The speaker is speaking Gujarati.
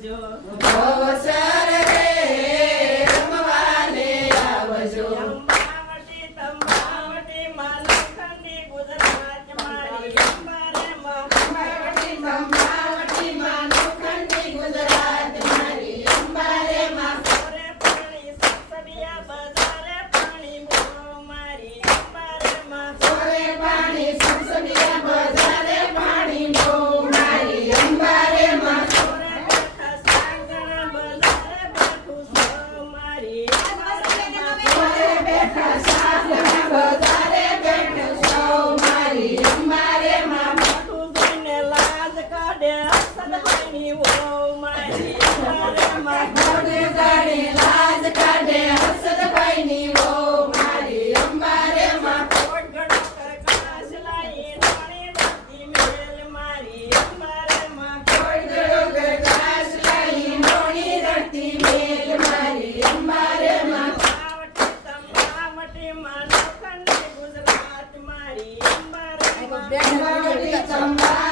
Jojo. મારી મારે મામા તું લાજ કાઢે સદાયની વો Somebody, somebody.